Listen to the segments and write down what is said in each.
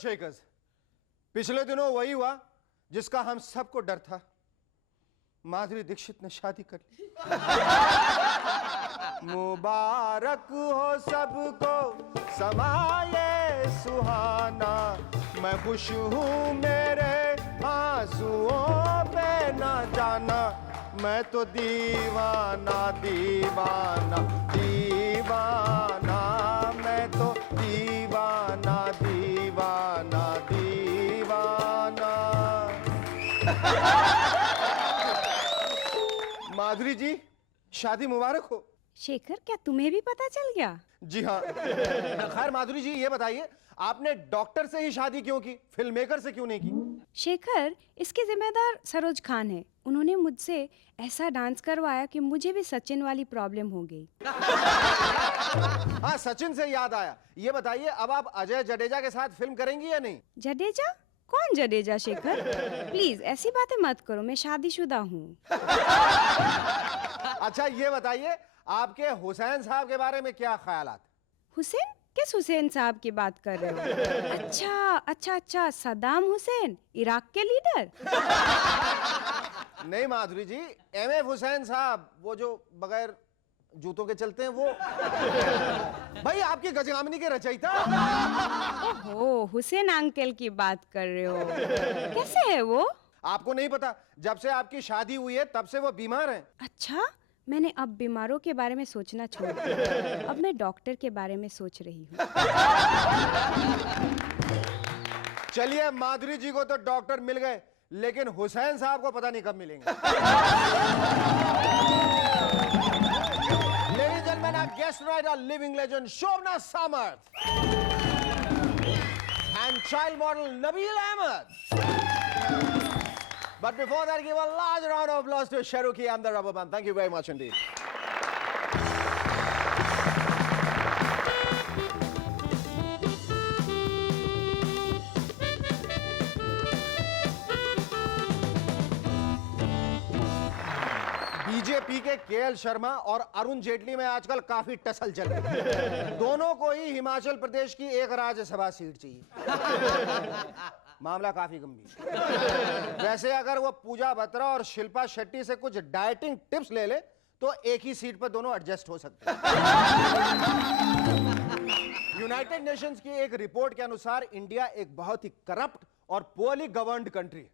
शेखर्स, पिछले दिनों वही हुआ जिसका हम सबको डर था। माधुरी दीक्षित ने शादी कर ली। मुबारक हो सबको समाये सुहाना, मैं खुश हूँ मेरे आंसुओं पे ना जाना, मैं तो दीवाना दीवाना दीवाना, मैं तो दीवाना दीवाना दीवाना। माधुरी जी, शादी मुबारक हो। शेखर, क्या तुम्हें भी पता चल गया? जी हाँ। खैर माधुरी जी, ये बताइए आपने डॉक्टर से ही शादी क्यों की, फिल्म मेकर से क्यों नहीं की? शेखर, इसके जिम्मेदार सरोज खान है। उन्होंने मुझसे ऐसा डांस करवाया कि मुझे भी सचिन वाली प्रॉब्लम हो गई। हाँ, सचिन से याद आया, ये बताइए अब आप अजय जडेजा के साथ फिल्म करेंगी या नहीं? जडेजा? कौन जडेजा शेखर? प्लीज ऐसी बातें मत करो, मैं शादीशुदा हूँ। अच्छा ये बताइए आपके हुसैन साहब के बारे में क्या ख्यालात? हुसैन? किस हुसैन साहब की बात कर रहे हो? अच्छा अच्छा अच्छा, सद्दाम हुसैन, इराक के लीडर? नहीं माधुरी जी, एमएफ हुसैन साहब, वो जो बगैर जूतों के चलते हैं वो। भाई आपकी गजगामिनी के रचयिता। ओहो, हुसैन अंकल की बात कर रहे हो। कैसे है वो? आपको नहीं पता, जब से आपकी शादी हुई है तब से वो बीमार हैं। अच्छा, मैंने अब बीमारों के बारे में सोचना छोड़ दिया। अब मैं डॉक्टर के बारे में सोच रही हूँ। चलिए माधुरी जी को तो डॉक्टर मिल गए, लेकिन हुसैन साहब को पता नहीं कब मिलेंगे। Ladies and gentlemen, our guest writer, living legend Shobna Samarth and child model Nabil Ahmed. But before that, give a large round of applause to Shahrukhi and the Rubber Band. Thank you very much indeed. BJP के KL Sharma और अरुण जेटली में आजकल काफी tussle चल रही है। दोनों को ही हिमाचल प्रदेश की एक राज्यसभा सीट चाहिए। मामला काफी गंभीर। वैसे अगर वो पूजा बत्रा और शिल्पा शेट्टी से कुछ डाइटिंग टिप्स ले ले तो एक ही सीट पर दोनों एडजस्ट हो सकते हैं। यूनाइटेड नेशंस की एक रिपोर्ट के अनुसार इंडिया एक बहुत ही करप्ट और पुअरली गवर्न्ड कंट्री है।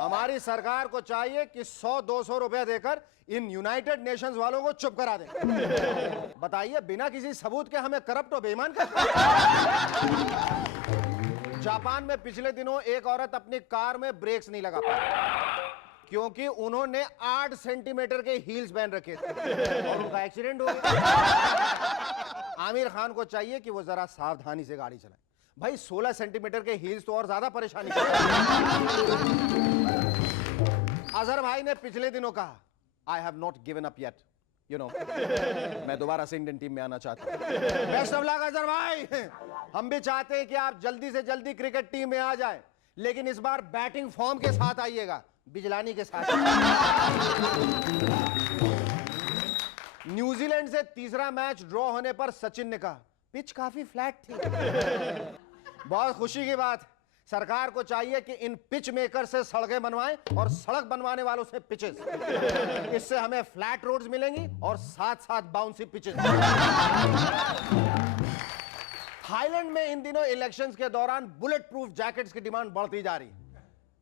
हमारी सरकार को चाहिए कि 100-200 रुपए देकर इन यूनाइटेड नेशंस वालों को चुप करा दें। बताइए, बिना किसी सबूत के हमें करप्ट और बेईमान कर। जापान में पिछले दिनों एक औरत अपनी कार में ब्रेक्स नहीं लगा पाई क्योंकि उन्होंने 8 सेंटीमीटर के हील्स पहन रखे थे और उनका एक्सीडेंट हो गया। आमिर खान को चाहिए कि वो जरा सावधानी से गाड़ी चलाए। भाई 16 सेंटीमीटर के हील्स तो और ज्यादा परेशानी। अजहर भाई ने पिछले दिनों कहा, I have not given up yet, you know, मैं दोबारा से इंडियन टीम में आना चाहता हूं। बेस्ट ऑफ लक अजहर भाई। हम भी चाहते हैं कि आप जल्दी से जल्दी क्रिकेट टीम में आ जाएं, लेकिन इस बार बैटिंग फॉर्म के साथ आइएगा, बिजलानी के साथ। न्यूजीलैंड से तीसरा मैच ड्रॉ होने पर सचिन ने कहा, पिच काफी फ्लैट थी। बहुत खुशी की बात, सरकार को चाहिए कि इन पिच मेकर से सड़कें बनवाएं और सड़क बनवाने वालों से पिचेस। इससे हमें फ्लैट रोड्स मिलेंगी और साथ साथ बाउंसी पिचेस। थाईलैंड में इन दिनों इलेक्शंस के दौरान बुलेट प्रूफ जैकेट्स की डिमांड बढ़ती जा रही।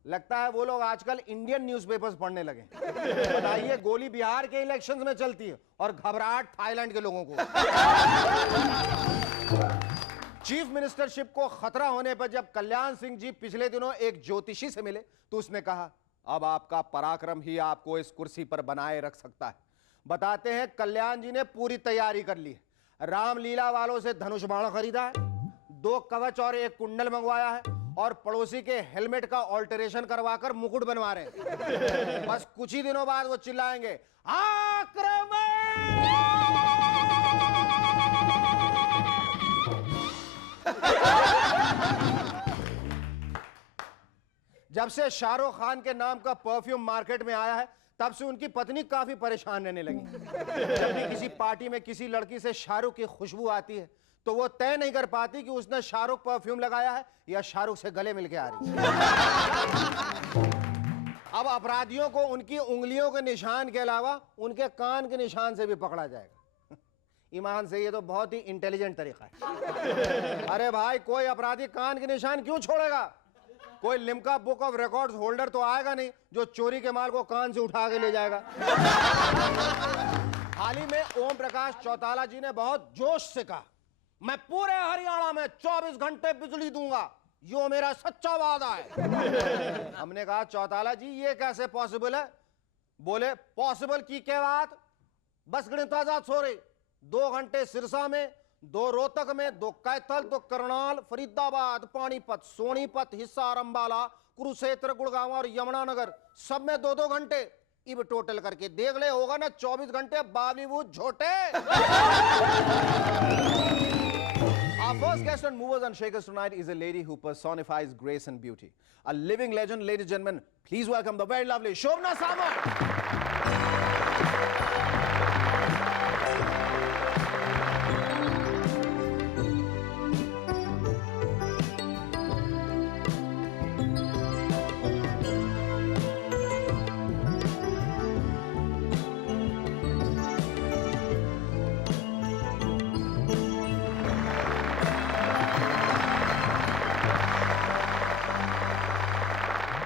लगता है वो लोग आजकल इंडियन न्यूज़पेपर्स पढ़ने लगे। बताइए, गोली बिहार के इलेक्शंस में चलती है और घबराहट थाईलैंड के लोगों को। चीफ मिनिस्टरशिप को खतरा होने पर जब कल्याण सिंह जी पिछले दिनों एक ज्योतिषी से मिले तो उसने कहा, अब आपका पराक्रम ही आपको इस कुर्सी पर बनाए रख सकता है। बताते हैं कल्याण जी ने पूरी तैयारी कर ली। रामलीला वालों से धनुष बाण खरीदा है, 2 कवच और 1 कुंडल मंगवाया है और पड़ोसी के हेलमेट का ऑल्टरेशन करवाकर मुकुट बनवा रहे हैं। बस कुछ ही दिनों बाद वो चिल्लाएंगे, आक्रमण। जब से शाहरुख खान के नाम का परफ्यूम मार्केट में आया है, तब से उनकी पत्नी काफी परेशान रहने लगी। जब भी किसी पार्टी में किसी लड़की से शाहरुख की खुशबू आती है तो वो तय नहीं कर पाती कि उसने शाहरुख परफ्यूम लगाया है या शाहरुख से गले मिलके आ रही है। अब अपराधियों को उनकी उंगलियों के निशान के अलावा उनके कान के निशान से भी पकड़ा जाएगा। ईमान से ये तो बहुत ही इंटेलिजेंट तरीका है। अरे भाई, कोई अपराधी कान के निशान क्यों छोड़ेगा? कोई Limca book of records holder तो आएगा नहीं जो चोरी के माल को कान से उठा के ले जाएगा। हाल ही में ओम प्रकाश चौटाला जी ने बहुत जोश से कहा, मैं पूरे हरियाणा में 24 घंटे बिजली दूंगा, यो मेरा सच्चा वादा है। हमने कहा, चौटाला जी ये कैसे पॉसिबल है? बोले, पॉसिबल की क्या बात, बस गणित आजाद सो रही 2 घंटे सिरसा में, 2 रोहतक में, 2 कैथल, 2 करनाल, फरीदाबाद, पानीपत, सोनीपत, हिसार, अंबाला, कुरुक्षेत्र, गुड़गांव और यमुनानगर, सब में 2-2 घंटे। इब टोटल करके देख ले, होगा ना 24 घंटे Bollywood झोटे। Our first guest on Movers and Shakers tonight is a lady who personifies grace and beauty. A living legend, ladies and gentlemen. Please welcome the very lovely Shobna Samant.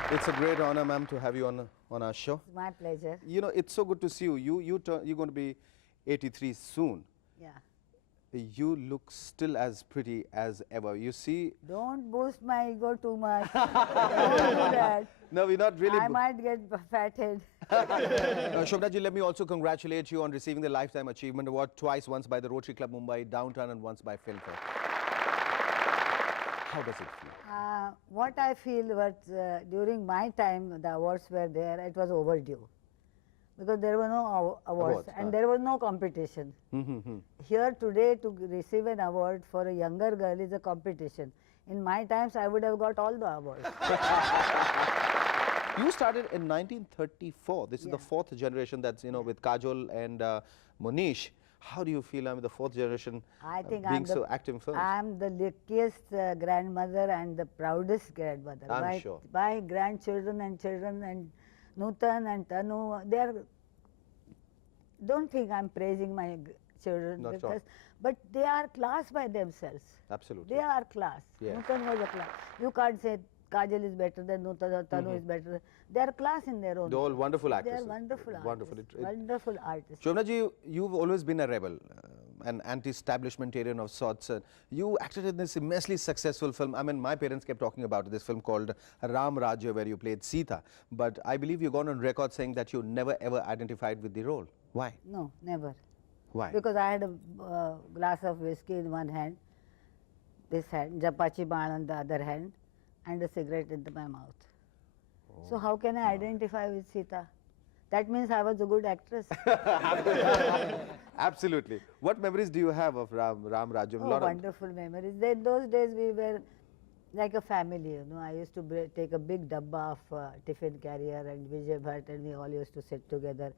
It's a great honor, ma'am, to have you on our show. It's my pleasure. You know, it's so good to see you. You're going to be 83 soon. Yeah. You look still as pretty as ever. You see. Don't boost my ego too much. Don't do that. No, we're not really. I might get fathead. Shobna ji, let me also congratulate you on receiving the Lifetime Achievement Award twice, once by the Rotary Club Mumbai Downtown and once by Filmfare. How does it feel? What I feel was during my time the awards were there, it was overdue. Because there were no awards and there was no competition. Here today to receive an award for a younger girl is a competition. In my times I would have got all the awards. You started in 1934. This is the 4th generation that's, you know, with Kajol and Monish. How do you feel? I mean, the 4th generation I think being so active in films. I'm the luckiest grandmother and the proudest grandmother. I'm sure. My grandchildren and children and Nutan and Tanu, they are, don't think I'm praising my children, Not because, sure. but they are class by themselves. Absolutely. They are class. Yeah. Nutan was a class. You can't say Kajal is better than Nutan or Tanu is better. They are class in their own. They're all wonderful They actresses. are wonderful Wonderful. artists. Wonderful artists. Shobna ji, you've always been a rebel, an anti-establishmentarian of sorts. You acted in this immensely successful film. I mean, my parents kept talking about this film called Ram Rajya, where you played Sita. But I believe you've gone on record saying that you never ever identified with the role. Why? No, never. Why? Because I had a glass of whiskey in one hand, this hand, Japachi Baan on the other hand, and a cigarette in my mouth. So how can I identify with Sita? That means I was a good actress. Absolutely. What memories do you have of Ram Rajya? Oh, wonderful memories. In those days we were like a family, you know. I used to take a big dabba of tiffin carrier and Vijay Bhatt, and we all used to sit together.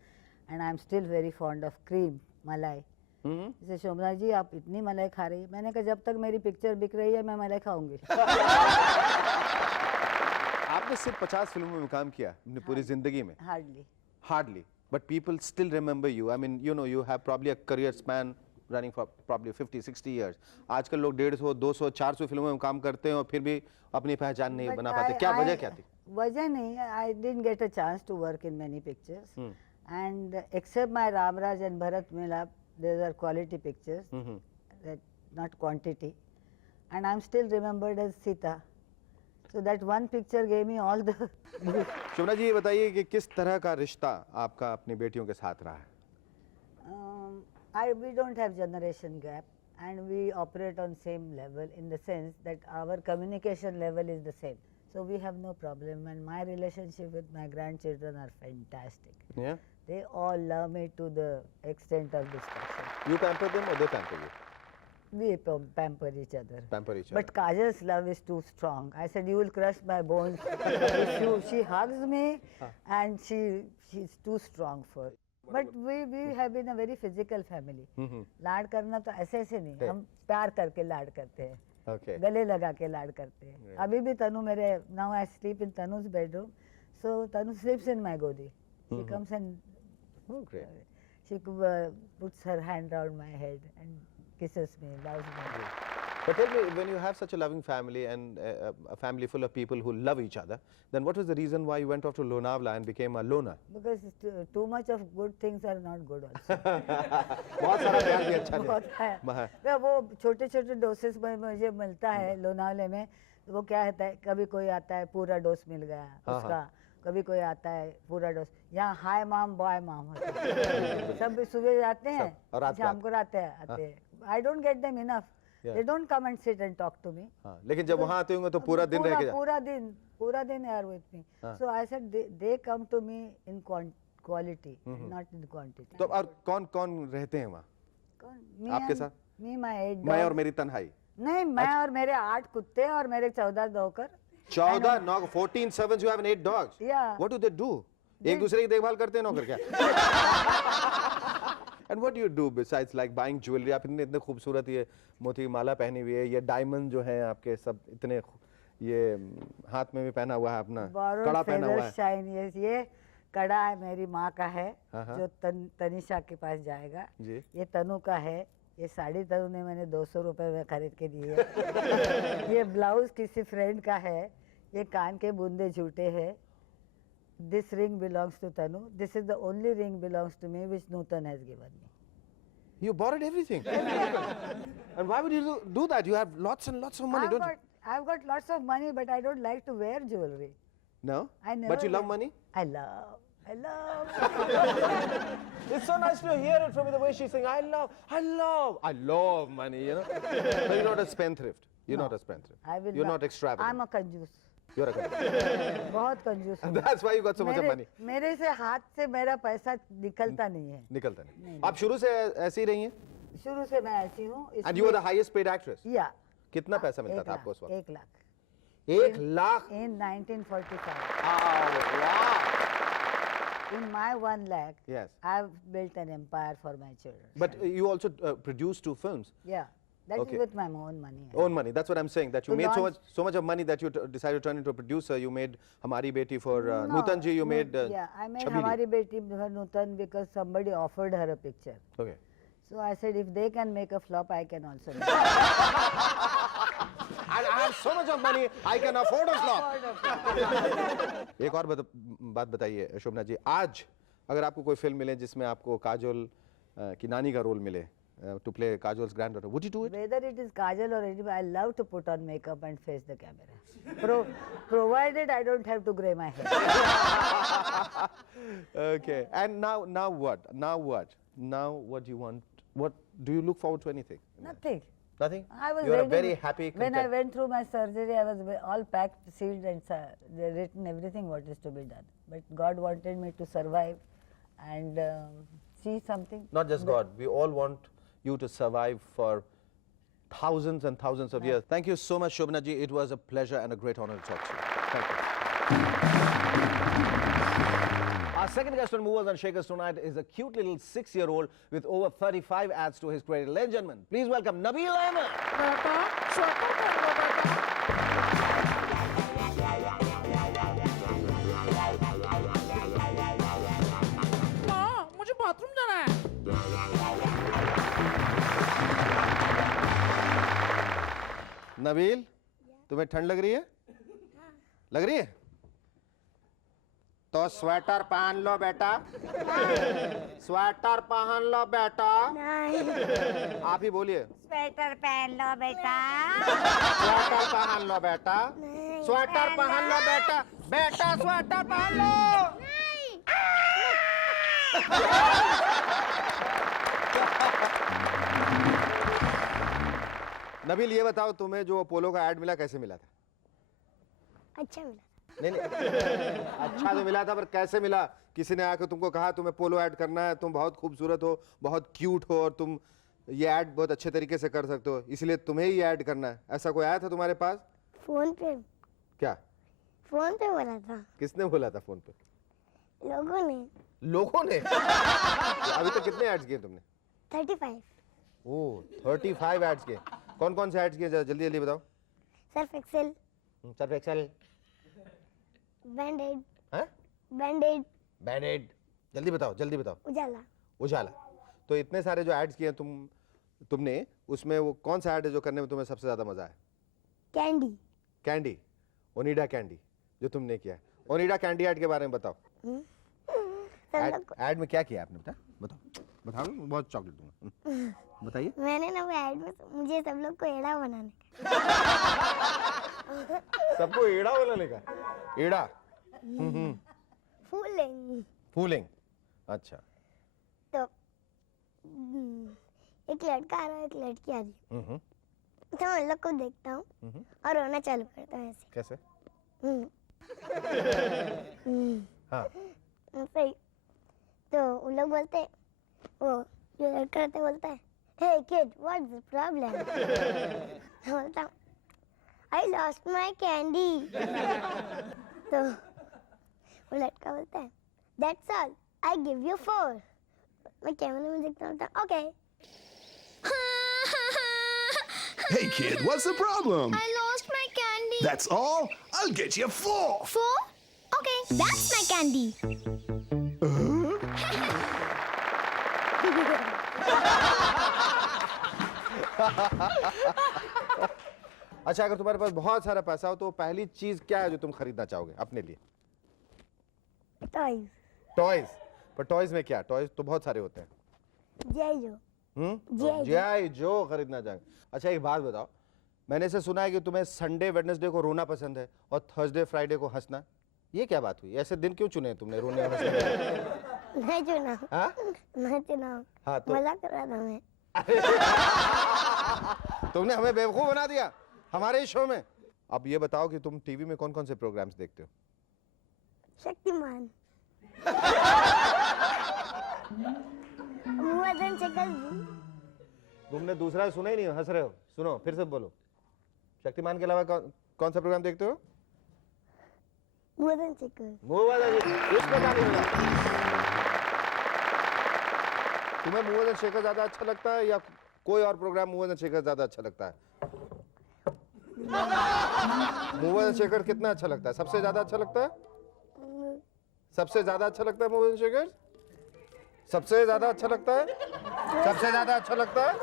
And I'm still very fond of cream, malai. जैसे शोभना जी आप इतनी मलाई खा रही है, मैंने कहा जब तक मेरी पिक्चर बिक रही है मैं मलाई खाऊंगी. आपने सिर्फ 50 फिल्मों में काम किया अपनी पूरी जिंदगी में. Hardly. But people still remember you. I mean, you know, you have probably a career span running for probably 50-60 years. आजकल लोग 150, 200, 400 फिल्मों में काम करते हैं और फिर भी अपनी पहचान नहीं बना पाते. क्या वजह क्या थी? वजह नहीं, I didn't get a chance to work in many pictures. And except my Ramraj and Bharat Milap, these are quality pictures, that not quantity. And I'm still remembered as Sita. So that one picture gave me all the. शोभना जी ये बताइए कि किस तरह का रिश्ता आपका अपनी बेटियों के साथ रहा है? We don't have generation gap, and we operate on same level in the sense that our communication level is the same. So we have no problem, and my relationship with my grandchildren are fantastic. Yeah. They all love me to the extent of destruction. You pamper them or they pamper you? we pamper each other. Pamper each But Kajal's love is too strong. I said, you will crush my bones. She hugs me, and she's too strong for. But we have been a very physical family. लाड करना तो ऐसे ऐसे नहीं, हम प्यार करके लाड करते हैं. Okay. गले लगा के लाड करते हैं. अभी भी तनु मेरे, now I sleep in Tanu's bedroom, so Tanu sleeps in my godi. She comes and Oh, great. she puts her hand around my head and kisses me, loves me. But tell me, when you have such a loving family and a family full of people who love each other, then what was the reason why you went off to Lonavala and became a loner? Because too much of good things are not good also. बहुत सारा प्यार भी अच्छा बहुत है. वो छोटे छोटे डोसेस में मुझे मिलता है लोनावले में. वो क्या होता है, कभी कोई आता है पूरा डोज मिल गया उसका, कभी कोई आता है पूरा डोज. यहाँ हाय माम बॉय माम होता है. सब सुबह जाते हैं, शाम को आते हैं. I don't get them enough. They don't come and sit and talk to me. लेकिन जब वहाँ आते होंगे तो पूरा दिन रह के पूरा दिन are with me. So I said they come to me in quality, not in quantity. तो और कौन कौन रहते हैं वहाँ आपके साथ? Me, my 8 dogs. मैं और मेरी तन्हाई. नहीं, मैं और मेरे 8 कुत्ते और मेरे 14 नौकर. 14 नौकर, 14 servants, you have 8 dogs. Yeah. What do they do? एक दूसरे की देखभाल करते हैं नौकर क्या? And what do you do besides like buying jewelry? आप इतने खूबसूरत ये मोती की माला पहनी हुई है, ये डायमंड जो हैं आपके सब इतने, ये हाथ में भी पहना हुआ है अपना, कड़ा पहना हुआ है. शाइन, ये कड़ा है मेरी माँ का है जो तनिषा के पास जाएगा. ये तनु का है. ये साड़ी तनु ने मैंने 200 रुपए में खरीद के दी है. ये ब्लाउज किसी फ्रेंड का है. ये कान के बूंदे झूठे हैं. This ring belongs to Tanu. This is the only ring belongs to me which Nutan has given me. You borrowed everything. And why would you do that? You have lots and lots of money, don't you? I've got lots of money, but I don't like to wear jewelry. No? I never. But you love money? I love. It's so nice to hear it from you, the way she's saying, I love money, you know. But you're not a spendthrift. You're not a spendthrift. You're not extravagant. I'm a कंजूस. You're a कंजूस. बहुत कंजूस. And that's why you got so much of money. मेरे से हाथ से मेरा पैसा निकलता नहीं है. निकलता नहीं. आप शुरू से ऐसी रही हैं? शुरू से मैं ऐसी हूँ. And you were the highest paid actress? Yeah. कितना पैसा मिलता था आपको उस वक्त? 1 lakh. 1 lakh? In 1945. Oh, wow. In my 1 lakh, yes, I've built an empire for my children. But you also produced 2 films. Yeah, that is with my own money. Own money. That's what I'm saying. That you made so much of money that you decided to turn into a producer. You made Hamari Beti for Nutan ji. You made yeah, I made Hamari Beti for Nutan because somebody offered her a picture. Okay. So I said, if they can make a flop, I can also make And I have so much of money, I can afford a flop. एक और बात बताइए शोभना जी, आज अगर आपको कोई film मिले जिसमें आपको काजोल की नानी का रोल मिले, to play Kajol's granddaughter, would you do it? Whether it is Kajol or anybody, I love to put on makeup and face the camera. Provided I don't have to grey my hair. Okay. And now what? Now what do you want? What do you look forward to anything? Nothing. Nothing? I was you are ready. very happy. When I went through my surgery, I was all packed, sealed, and they written everything what is to be done. But God wanted me to survive and see something. Not just God. We all want you to survive for thousands and thousands of years. Thank you so much, Shobhana ji. It was a pleasure and a great honor to talk to you. Thank you. Our second guest on Movers and Shakers tonight is a cute little 6-year-old with over 35 ads to his credit. Ladies and gentlemen, please welcome Nabil Ahmed. माँ, मुझे bathroom जाना है। नबील, तुम्हें ठंड लग रही है? लग रही है? तो स्वेटर पहन लो बेटा। स्वेटर पहन लो बेटा। नहीं। आप ही बोलिए। स्वेटर पहन लो बेटा। स्वेटर पहन लो बेटा। स्वेटर पहन लो बेटा। बेटा स्वेटर पहन लो। नबील, ये बताओ तुम्हें जो अपोलो का ऐड मिला कैसे मिला था? अच्छा मिला। नहीं अच्छा तो मिला था, पर कैसे मिला? किसी ने आकर तुमको कहा तुम्हें पोलो ऐड करना है, तुम बहुत खूबसूरत हो, बहुत क्यूट हो और तुम ये ऐड बहुत अच्छे तरीके से कर सकते हो, इसलिए तुम्हें ही ऐड करना है। ऐसा कोई आया था तुम्हारे पास? फोन पे क्या? बोला था किसने बोला था फोन पे? लोगों ने। लोगों ने? अभी तक कितने एड्स किए तुमने? 35 ओह 35 एड्स किए। कौन कौन से एड्स किए, जल्दी जल्दी बताओ। सर्फ एक्सेल, सर्फ एक्सेल, बैंडेड, हैं? बैंडेड, बैंडेड, जल्दी बताओ जल्दी बताओ। उजाला। उजाला। तो इतने सारे जो एड्स किए तुमने, उसमें वो कौन सा ऐड है जो करने में तुम्हें सबसे ज्यादा मजा आया? कैंडी। कैंडी, ओनिडा कैंडी जो तुमने किया है। ओनिडा कैंडी ऐड के बारे में बताओ। सब लोग को- ऐड में क्या किया आपने? बताओ बताओ, बहुत चॉकलेट दूंगा। बताइए। मैंने ना वो ऐड में मुझे सब लोग को एड़ा बनाने सबको एड़ा बनाने का? एड़ा फूलिंग। फूलिंग, अच्छा। तो एक लड़का आ रहा है, एक लड़की आ रही है, तो मैं उन लोग को देखता हूँ और रोना चालू करता हूँ ऐसे। कैसे? हाँ सही। तो उन लोग बोलते हैं, वो जो लड़का रहता है बोलता है, हे किड व्हाट्स द प्रॉब्लम? मैं बोलता हूँ, आई लॉस्ट माय कैंडी। तो वो लड़का बोलता है, that's all, I give you 4। मैं कैमरे में देखता हूँ, okay. Hey kid, what's the problem? I lost my candy. That's all? I'll get you 4. 4? Okay, that's my candy. अच्छा, अगर तुम्हारे पास बहुत सारा पैसा हो तो पहली चीज क्या है जो तुम खरीदना चाहोगे अपने लिए? Toys. टॉयज। पर टॉयज में क्या? टॉयज तो बहुत सारे होते हैं। G.I. Joe. G.I. G.I. जो खरीदना चाहेंगे। अच्छा एक बात बताओ, मैंने ऐसे सुना है कि तुम्हें संडे वेडनेसडे को रोना पसंद है और थर्सडे फ्राइडे को हंसना। ये क्या बात हुई? ऐसे दिन क्यों चुने तुमने रोने और हंसने के? मैं चुना। हाँ? मैं चुना। हाँ तो मजाक कर रहा था मैं। तुमने हमें बेवकूफ बना दिया हमारे शो में। अब ये बताओ कि तुम टीवी में कौन कौन से प्रोग्राम्स देखते हो? शक्तिमान। मुअज्जन शकल। तुमने दूसरा सुना ही नहीं, हंस रहे हो। सुनो फिर से बोलो। शक्तिमान के अलावा कौन सा प्रोग्राम देखते हो? मुअज्जन शकल। उसमें क्या नहीं मिला? तुम्हें मुअज्जन शेखर ज्यादा अच्छा लगता है या कोई और प्रोग्राम मुअज्जन शेखर ज्यादा अच्छा लगता है? मुअज्जन शेखर कितना अच्छा लगता है? सबसे ज्यादा अच्छा लगता है? सबसे ज्यादा अच्छा लगता है मुअज्जन शेखर? सबसे ज्यादा अच्छा लगता है? सबसे ज्यादा अच्छा लगता है?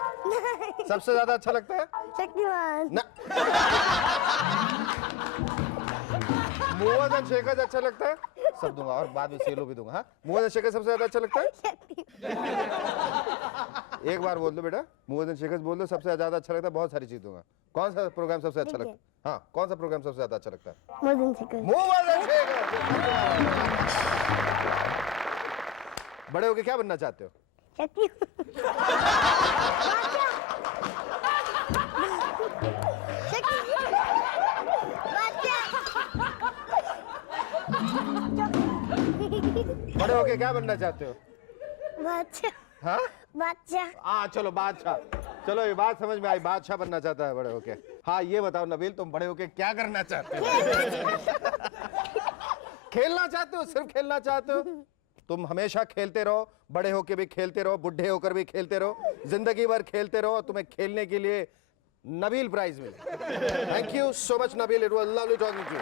सबसे ज्यादा अच्छा लगता है? शक्तिमान। ना। मुअज्जन शेखर अच्छा लगता है? सब दूंगा और बाद में सेलो भी दूंगा। हाँ, मुअज्जन शेखर सबसे ज्यादा अच्छा लगता है? एक बार बोल दो बेटा, मुअज्जन शेखर बोल दो सबसे ज्यादा अच्छा लगता है, बहुत सारी चीज दूंगा। कौन सा प्रोग्राम सबसे अच्छा लगता है? हाँ, कौन सा प्रोग्राम सबसे ज्यादा अच्छा लगता है? मुअज्जन शकल। मुअज्जन शेखर। बड़े होके क्या बनना चाहते हो? बड़े होके क्या बनना चाहते हो? बादशाह। हाँ? बादशाह। हाँ चलो बादशाह। चलो ये बात समझ में आई, बादशाह बनना चाहता है बड़े होके। हाँ ये बताओ नबील, तुम बड़े होके क्या करना चाहते हो? खेलना चाहते हो? सिर्फ खेलना चाहते हो? तुम हमेशा खेलते रहो, बड़े होके भी खेलते रहो, बुढ़े होकर भी खेलते रहो, जिंदगी भर खेलते रहो। तुम्हें खेलने के लिए नबील प्राइज मिले। Thank you so much Nabil, it was lovely talking to you.